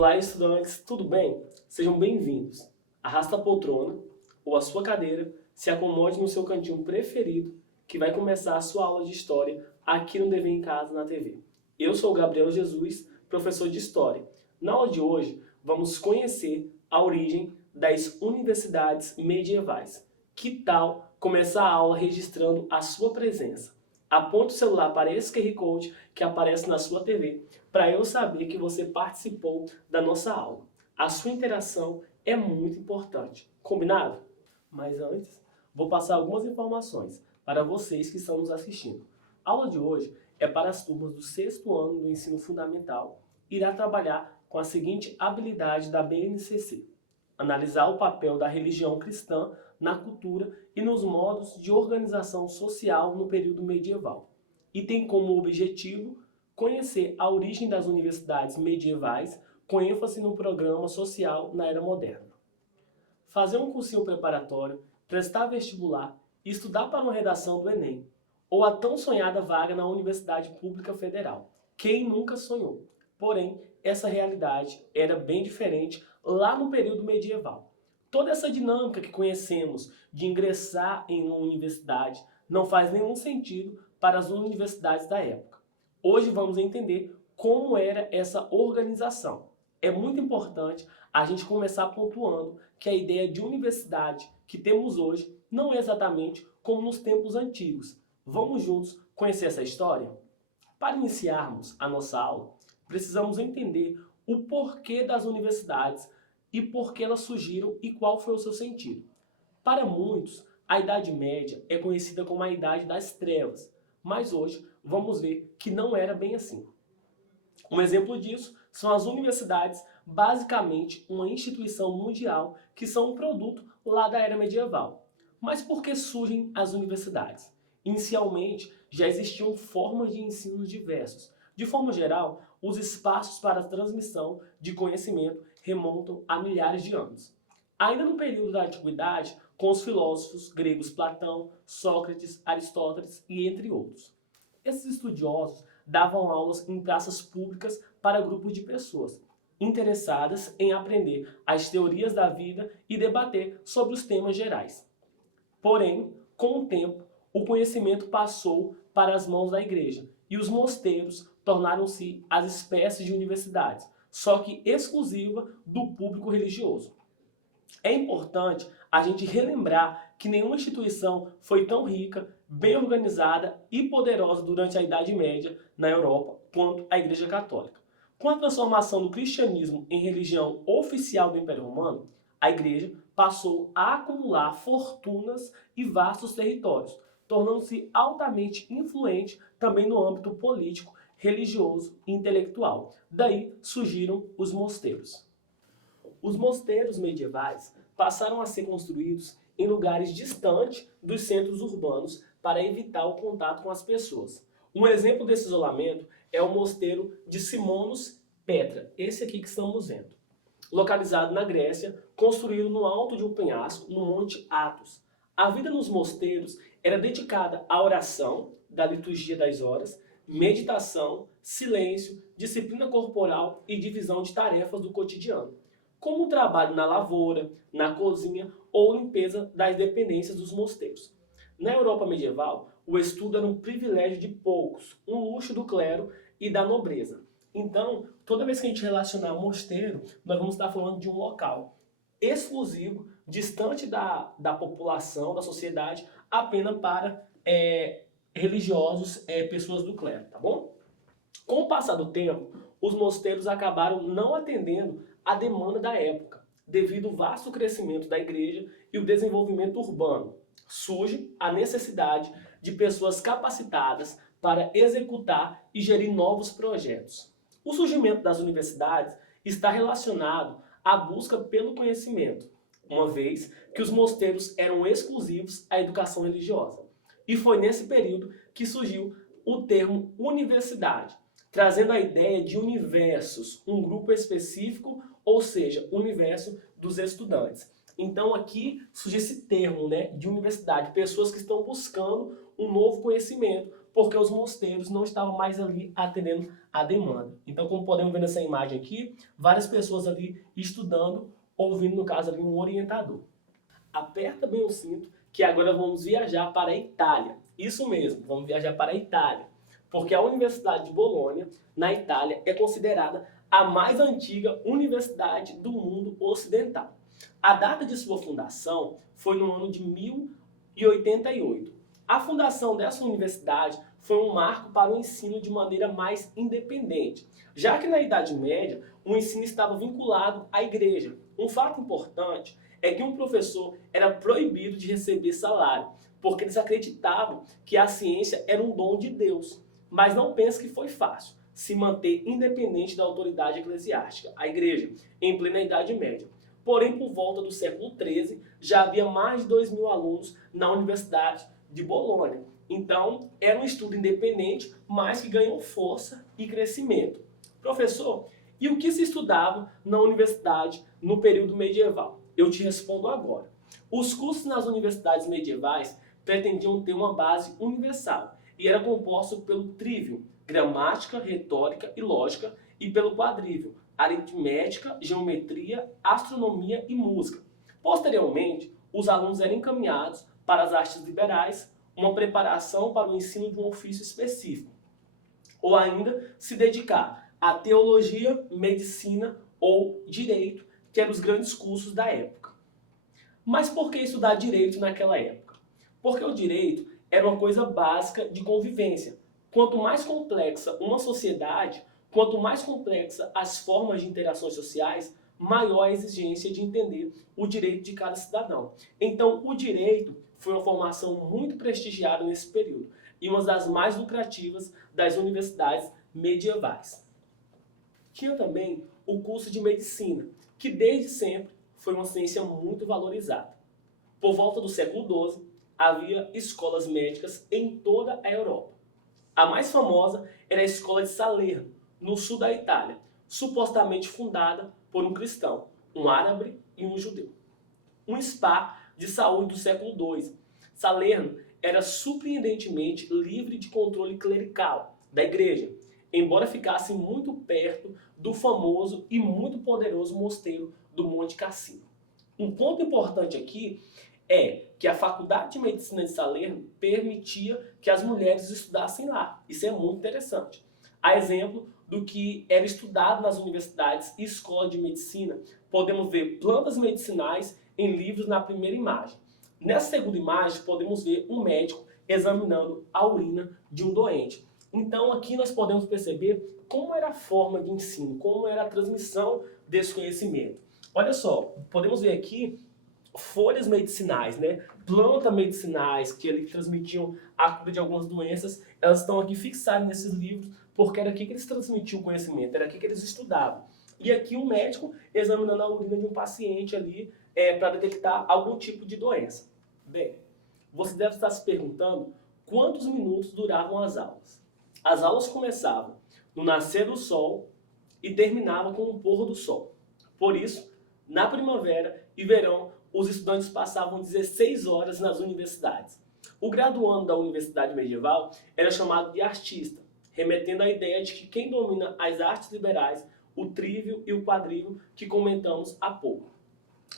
Olá, estudantes, tudo bem? Sejam bem-vindos. Arrasta a poltrona ou a sua cadeira, se acomode no seu cantinho preferido, que vai começar a sua aula de História aqui no Dever em Casa na TV. Eu sou o Gabriel Jesus, professor de História. Na aula de hoje, vamos conhecer a origem das universidades medievais. Que tal começar a aula registrando a sua presença? Aponte o celular para esse QR Code que aparece na sua TV, para eu saber que você participou da nossa aula. A sua interação é muito importante. Combinado? Mas antes, vou passar algumas informações para vocês que estão nos assistindo. A aula de hoje é para as turmas do 6º ano do ensino fundamental. Irá trabalhar com a seguinte habilidade da BNCC: analisar o papel da religião cristã na cultura e nos modos de organização social no período medieval. E tem como objetivo conhecer a origem das universidades medievais, com ênfase no programa social na era moderna. Fazer um cursinho preparatório, prestar vestibular e estudar para uma redação do Enem, ou a tão sonhada vaga na Universidade Pública Federal. Quem nunca sonhou? Porém, essa realidade era bem diferente lá no período medieval. Toda essa dinâmica que conhecemos de ingressar em uma universidade não faz nenhum sentido para as universidades da época. Hoje vamos entender como era essa organização. É muito importante a gente começar pontuando que a ideia de universidade que temos hoje não é exatamente como nos tempos antigos. Vamos juntos conhecer essa história? Para iniciarmos a nossa aula, precisamos entender o porquê das universidades e por que elas surgiram e qual foi o seu sentido. Para muitos, a Idade Média é conhecida como a Idade das Trevas, mas hoje vamos ver que não era bem assim. Um exemplo disso são as universidades, basicamente uma instituição mundial que são um produto lá da era medieval. Mas por que surgem as universidades? Inicialmente, já existiam formas de ensino diversos. De forma geral, os espaços para a transmissão de conhecimento remontam a milhares de anos. Ainda no período da Antiguidade, com os filósofos gregos Platão, Sócrates, Aristóteles e entre outros. Esses estudiosos davam aulas em praças públicas para grupos de pessoas interessadas em aprender as teorias da vida e debater sobre os temas gerais. Porém, com o tempo, o conhecimento passou para as mãos da igreja e os mosteiros tornaram-se as espécies de universidades, só que exclusiva do público religioso. É importante a gente relembrar que nenhuma instituição foi tão rica, bem organizada e poderosa durante a Idade Média na Europa quanto a Igreja Católica. Com a transformação do cristianismo em religião oficial do Império Romano, a Igreja passou a acumular fortunas e vastos territórios, tornando-se altamente influente também no âmbito político, religioso e intelectual. Daí surgiram os mosteiros. Os mosteiros medievais passaram a ser construídos em lugares distantes dos centros urbanos para evitar o contato com as pessoas. Um exemplo desse isolamento é o mosteiro de Simonos Petra, esse aqui que estamos vendo. Localizado na Grécia, construído no alto de um penhasco, no Monte Athos. A vida nos mosteiros era dedicada à oração, da liturgia das horas, meditação, silêncio, disciplina corporal e divisão de tarefas do cotidiano, como o trabalho na lavoura, na cozinha ou limpeza das dependências dos mosteiros. Na Europa medieval, o estudo era um privilégio de poucos, um luxo do clero e da nobreza. Então, toda vez que a gente relacionar mosteiro, nós vamos estar falando de um local exclusivo, distante da população, da sociedade, apenas para religiosos, pessoas do clero, tá bom? Com o passar do tempo, os mosteiros acabaram não atendendo à demanda da época, devido ao vasto crescimento da igreja e o desenvolvimento urbano. Surge a necessidade de pessoas capacitadas para executar e gerir novos projetos. O surgimento das universidades está relacionado à busca pelo conhecimento, uma vez que os mosteiros eram exclusivos à educação religiosa. E foi nesse período que surgiu o termo universidade, trazendo a ideia de universos, um grupo específico, ou seja, o universo dos estudantes. Então aqui surge esse termo, de universidade, pessoas que estão buscando um novo conhecimento porque os mosteiros não estavam mais ali atendendo a demanda. Então, como podemos ver nessa imagem aqui, várias pessoas ali estudando, ouvindo, no caso, ali um orientador. Aperta bem o cinto, que agora vamos viajar para a Itália. Isso mesmo, vamos viajar para a Itália. Porque a Universidade de Bolonha, na Itália, é considerada a mais antiga universidade do mundo ocidental. A data de sua fundação foi no ano de 1088. A fundação dessa universidade foi um marco para o ensino de maneira mais independente, já que na Idade Média o ensino estava vinculado à igreja. Um fato importante é que um professor era proibido de receber salário, porque eles acreditavam que a ciência era um dom de Deus. Mas não pense que foi fácil se manter independente da autoridade eclesiástica, a igreja, em plena Idade Média. Porém, por volta do século XIII, já havia mais de 2.000 alunos na Universidade de Bolonha. Então, era um estudo independente, mas que ganhou força e crescimento. Professor, e o que se estudava na universidade no período medieval? Eu te respondo agora. Os cursos nas universidades medievais pretendiam ter uma base universal e era composto pelo trivium, gramática, retórica e lógica, e pelo quadrivium, aritmética, geometria, astronomia e música. Posteriormente, os alunos eram encaminhados para as artes liberais, uma preparação para o ensino de um ofício específico, ou ainda se dedicar à teologia, medicina ou direito, que eram os grandes cursos da época. Mas por que estudar direito naquela época? Porque o direito era uma coisa básica de convivência. Quanto mais complexa uma sociedade, quanto mais complexa as formas de interações sociais, maior a exigência de entender o direito de cada cidadão. Então, o direito foi uma formação muito prestigiada nesse período e uma das mais lucrativas das universidades medievais. Tinha também o curso de medicina, que desde sempre foi uma ciência muito valorizada. Por volta do século XII, havia escolas médicas em toda a Europa. A mais famosa era a escola de Salerno, no sul da Itália, supostamente fundada por um cristão, um árabe e um judeu. Um spa de saúde do século II. Salerno era surpreendentemente livre de controle clerical da igreja, embora ficasse muito perto do famoso e muito poderoso mosteiro do Monte Cassino. Um ponto importante aqui é que a Faculdade de Medicina de Salerno permitia que as mulheres estudassem lá. Isso é muito interessante. A exemplo do que era estudado nas universidades e escolas de medicina, podemos ver plantas medicinais em livros na primeira imagem. Nessa segunda imagem, podemos ver um médico examinando a urina de um doente. Então, aqui nós podemos perceber como era a forma de ensino, como era a transmissão desse conhecimento. Olha só, podemos ver aqui folhas medicinais, né? Plantas medicinais que eles transmitiam a cura de algumas doenças, elas estão aqui fixadas nesses livros, porque era aqui que eles transmitiam o conhecimento, era aqui que eles estudavam. E aqui um médico examinando a urina de um paciente ali para detectar algum tipo de doença. Bem, você deve estar se perguntando quantos minutos duravam as aulas. As aulas começavam no nascer do sol e terminavam com o pôr do sol. Por isso, na primavera e verão, os estudantes passavam 16 horas nas universidades. O graduando da universidade medieval era chamado de artista, remetendo à ideia de que quem domina as artes liberais, o trívio e o quadrívio que comentamos há pouco.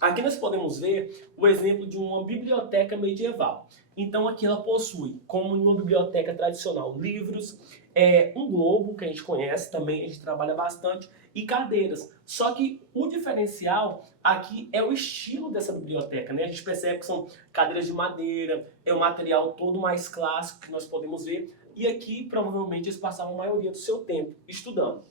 Aqui nós podemos ver o exemplo de uma biblioteca medieval. Então aqui ela possui, como em uma biblioteca tradicional, livros, um globo, que a gente conhece também, a gente trabalha bastante, e cadeiras. Só que o diferencial aqui é o estilo dessa biblioteca, né? A gente percebe que são cadeiras de madeira, é um material todo mais clássico que nós podemos ver, e aqui provavelmente eles passavam a maioria do seu tempo estudando.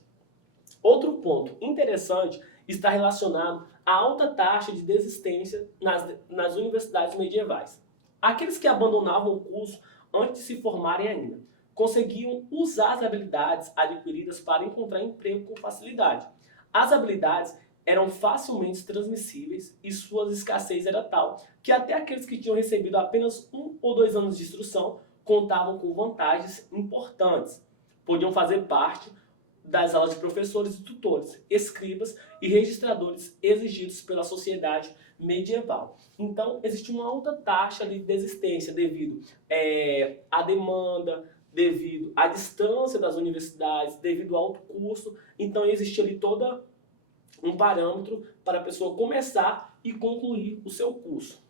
Outro ponto interessante está relacionado à alta taxa de desistência nas universidades medievais. Aqueles que abandonavam o curso antes de se formarem ainda conseguiam usar as habilidades adquiridas para encontrar emprego com facilidade. As habilidades eram facilmente transmissíveis e sua escassez era tal que até aqueles que tinham recebido apenas 1 ou 2 anos de instrução contavam com vantagens importantes. Podiam fazer parte das aulas de professores e tutores, escribas e registradores exigidos pela sociedade medieval. Então, existe uma alta taxa de desistência devido à demanda, devido à distância das universidades, devido ao alto custo. Então existia ali todo um parâmetro para a pessoa começar e concluir o seu curso.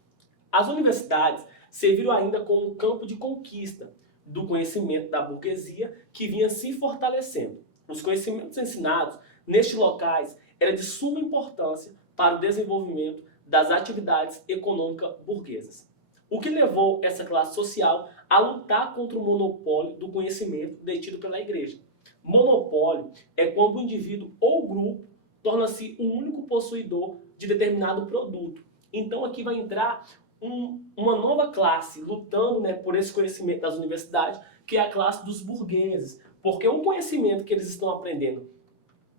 As universidades serviram ainda como um campo de conquista do conhecimento da burguesia que vinha se fortalecendo. Os conhecimentos ensinados nestes locais eram de suma importância para o desenvolvimento das atividades econômicas burguesas. O que levou essa classe social a lutar contra o monopólio do conhecimento detido pela igreja. Monopólio é quando o indivíduo ou grupo torna-se o único possuidor de determinado produto. Então aqui vai entrar uma nova classe lutando, né, por esse conhecimento das universidades, que é a classe dos burgueses. Porque o conhecimento que eles estão aprendendo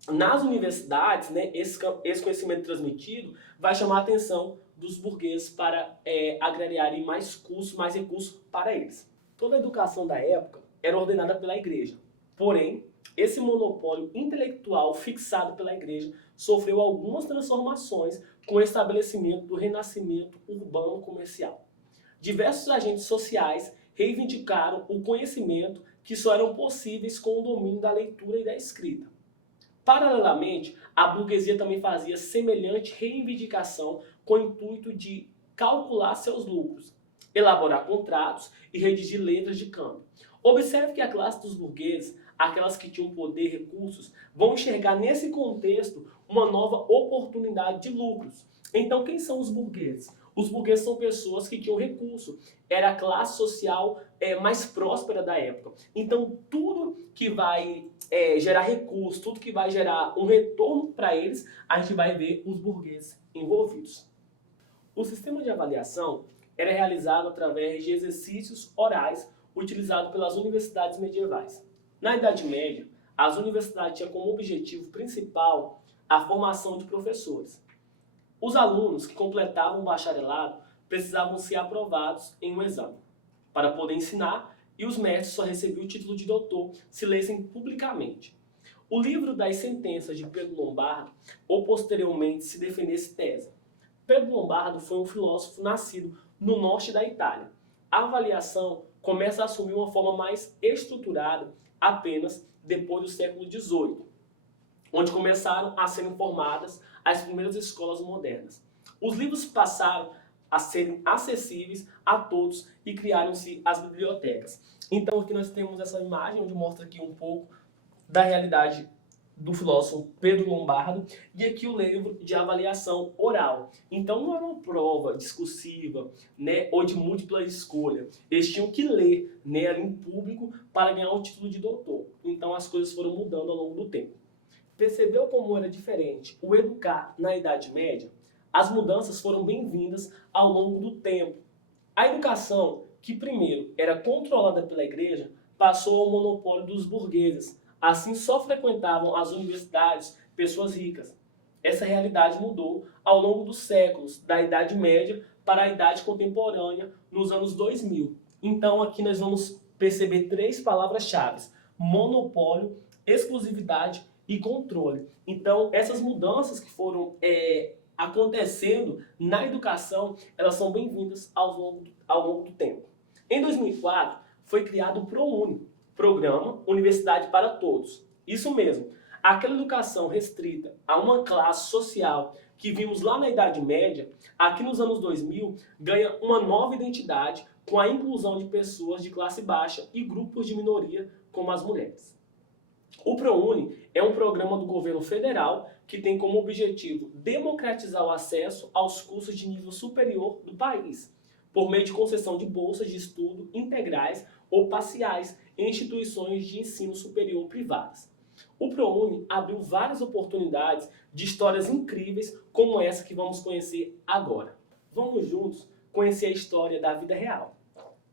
nas universidades, né, esse conhecimento transmitido, vai chamar a atenção dos burgueses para agrariarem mais recursos para eles. Toda a educação da época era ordenada pela igreja. Porém, esse monopólio intelectual fixado pela igreja sofreu algumas transformações com o estabelecimento do renascimento urbano comercial. Diversos agentes sociais reivindicaram o conhecimento que só eram possíveis com o domínio da leitura e da escrita. Paralelamente, a burguesia também fazia semelhante reivindicação com o intuito de calcular seus lucros, elaborar contratos e redigir letras de câmbio. Observe que a classe dos burgueses, aquelas que tinham poder e recursos, vão enxergar nesse contexto uma nova oportunidade de lucros. Então, quem são os burgueses? Os burgueses são pessoas que tinham recurso. Era a classe social mais próspera da época. Então, tudo que vai gerar recurso, tudo que vai gerar um retorno para eles, a gente vai ver os burgueses envolvidos. O sistema de avaliação era realizado através de exercícios orais utilizados pelas universidades medievais. Na Idade Média, as universidades tinham como objetivo principal a formação de professores. Os alunos que completavam o bacharelado precisavam ser aprovados em um exame para poder ensinar, e os mestres só recebiam o título de doutor se lessem publicamente. O livro das sentenças de Pedro Lombardo, ou posteriormente se defendesse tese. Pedro Lombardo foi um filósofo nascido no norte da Itália. A avaliação começa a assumir uma forma mais estruturada apenas depois do século XVIII, onde começaram a serem formadas as primeiras escolas modernas. Os livros passaram a serem acessíveis a todos e criaram-se as bibliotecas. Então aqui nós temos essa imagem onde mostra aqui um pouco da realidade do filósofo Pedro Lombardo, e aqui o livro de avaliação oral. Então não era uma prova discursiva, né, ou de múltipla escolha. Eles tinham que ler, né, em público para ganhar o título de doutor. Então as coisas foram mudando ao longo do tempo. Percebeu como era diferente o educar na Idade Média? As mudanças foram bem-vindas ao longo do tempo. A educação, que primeiro era controlada pela igreja, passou ao monopólio dos burgueses. Assim, só frequentavam as universidades pessoas ricas. Essa realidade mudou ao longo dos séculos, da Idade Média para a Idade Contemporânea, nos anos 2000. Então, aqui nós vamos perceber 3 palavras-chave: monopólio, exclusividade e controle. Então, essas mudanças que foram acontecendo na educação, elas são bem-vindas ao longo do tempo. Em 2004, foi criado o ProUni, Programa Universidade para Todos. Isso mesmo, aquela educação restrita a uma classe social que vimos lá na Idade Média, aqui nos anos 2000, ganha uma nova identidade com a inclusão de pessoas de classe baixa e grupos de minoria, como as mulheres. O ProUni é um programa do governo federal que tem como objetivo democratizar o acesso aos cursos de nível superior do país, por meio de concessão de bolsas de estudo integrais ou parciais em instituições de ensino superior privadas. O ProUni abriu várias oportunidades de histórias incríveis como essa que vamos conhecer agora. Vamos juntos conhecer a história da vida real.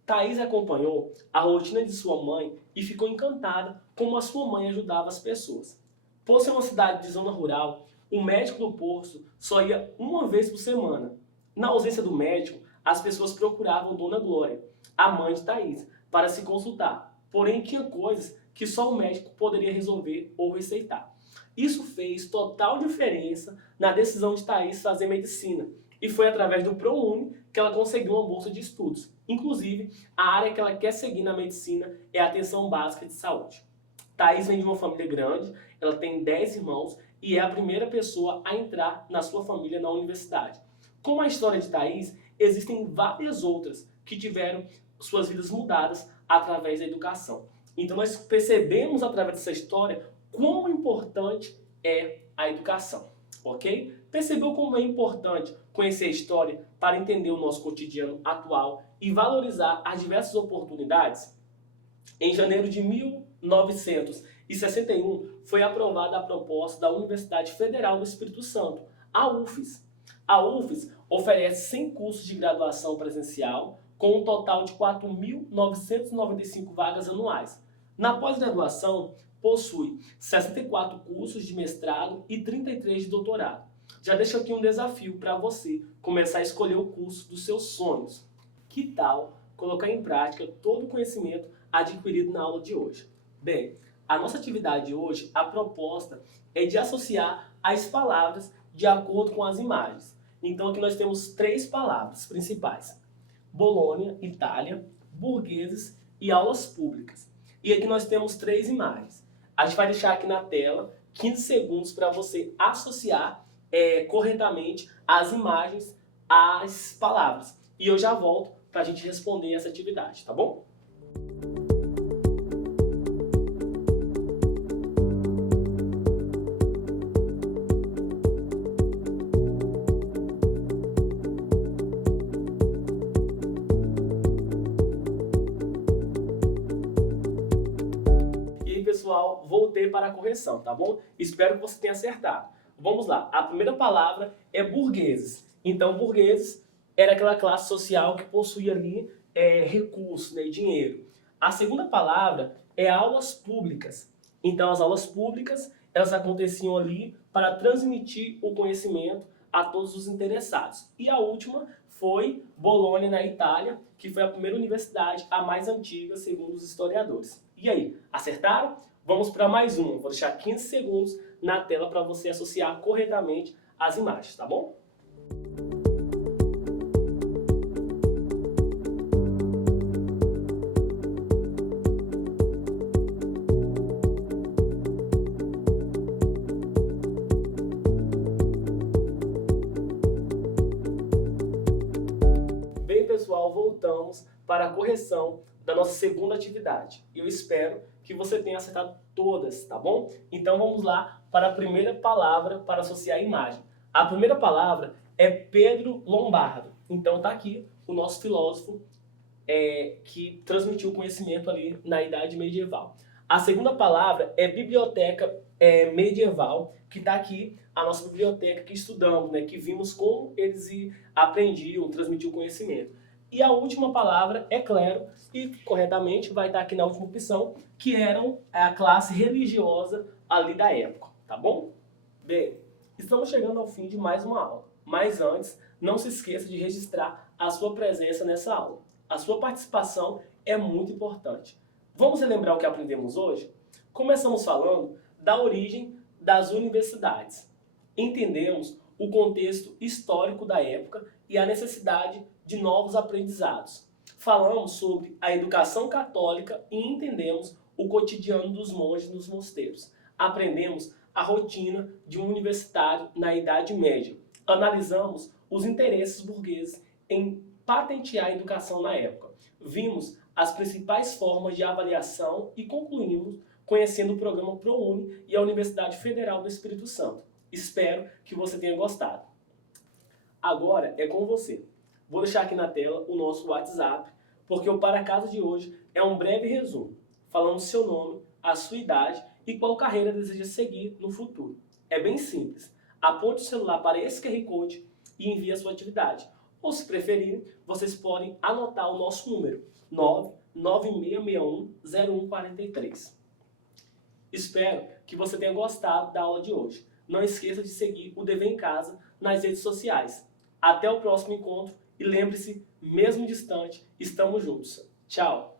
Thaís acompanhou a rotina de sua mãe e ficou encantada como a sua mãe ajudava as pessoas. Por ser uma cidade de zona rural, o médico do posto só ia uma vez por semana. Na ausência do médico, as pessoas procuravam Dona Glória, a mãe de Thaís, para se consultar. Porém, tinha coisas que só o médico poderia resolver ou receitar. Isso fez total diferença na decisão de Thaís fazer medicina. E foi através do ProUni que ela conseguiu uma bolsa de estudos. Inclusive, a área que ela quer seguir na medicina é a atenção básica de saúde. Thaís vem de uma família grande, ela tem 10 irmãos e é a primeira pessoa a entrar na sua família na universidade. Como a história de Thaís, existem várias outras que tiveram suas vidas mudadas através da educação. Então nós percebemos através dessa história quão importante é a educação, ok? Percebeu como é importante conhecer a história para entender o nosso cotidiano atual e valorizar as diversas oportunidades? Em janeiro de 1961, foi aprovada a proposta da Universidade Federal do Espírito Santo, a UFES. A UFES oferece 100 cursos de graduação presencial, com um total de 4.995 vagas anuais. Na pós-graduação, possui 64 cursos de mestrado e 33 de doutorado. Já deixo aqui um desafio para você começar a escolher o curso dos seus sonhos. Que tal colocar em prática todo o conhecimento adquirido na aula de hoje? Bem, a nossa atividade hoje, a proposta é de associar as palavras de acordo com as imagens. Então aqui nós temos 3 palavras principais: Bolônia, Itália, burgueses e aulas públicas. E aqui nós temos 3 imagens. A gente vai deixar aqui na tela 15 segundos para você associar corretamente as imagens às palavras. E eu já volto para a gente responder essa atividade, tá bom? E aí, pessoal, voltei para a correção, tá bom? Espero que você tenha acertado. Vamos lá, a primeira palavra é burgueses. Então, burgueses era aquela classe social que possuía ali recursos, né, dinheiro. A segunda palavra é aulas públicas. Então, as aulas públicas, elas aconteciam ali para transmitir o conhecimento a todos os interessados. E a última foi Bolônia, na Itália, que foi a primeira universidade, a mais antiga, segundo os historiadores. E aí, acertaram? Vamos para mais uma. Vou deixar 15 segundos na tela para você associar corretamente as imagens, tá bom? Bem, pessoal, voltamos para a correção da nossa segunda atividade. Eu espero que você tenha acertado todas, tá bom? Então vamos lá para a primeira palavra para associar a imagem. A primeira palavra é Pedro Lombardo. Então tá aqui o nosso filósofo que transmitiu o conhecimento ali na Idade Medieval. A segunda palavra é biblioteca medieval, que está aqui a nossa biblioteca que estudamos, né, que vimos como eles aprendiam, transmitiam o conhecimento. E a última palavra é clero, e corretamente vai estar aqui na última opção, que eram a classe religiosa ali da época, tá bom? Bem, estamos chegando ao fim de mais uma aula, mas antes, não se esqueça de registrar a sua presença nessa aula. A sua participação é muito importante. Vamos relembrar o que aprendemos hoje? Começamos falando da origem das universidades. Entendemos o contexto histórico da época e a necessidade de novos aprendizados. Falamos sobre a educação católica e entendemos o cotidiano dos monges nos mosteiros. Aprendemos a rotina de um universitário na Idade Média. Analisamos os interesses burgueses em patentear a educação na época. Vimos as principais formas de avaliação e concluímos conhecendo o programa ProUni e a Universidade Federal do Espírito Santo. Espero que você tenha gostado. Agora é com você. Vou deixar aqui na tela o nosso WhatsApp, porque o Para Casa de hoje é um breve resumo, falando seu nome, a sua idade e qual carreira deseja seguir no futuro. É bem simples. Aponte o celular para esse QR Code e envie a sua atividade. Ou, se preferirem, vocês podem anotar o nosso número, 996610143. Espero que você tenha gostado da aula de hoje. Não esqueça de seguir o Dever em Casa nas redes sociais. Até o próximo encontro e lembre-se, mesmo distante, estamos juntos. Tchau!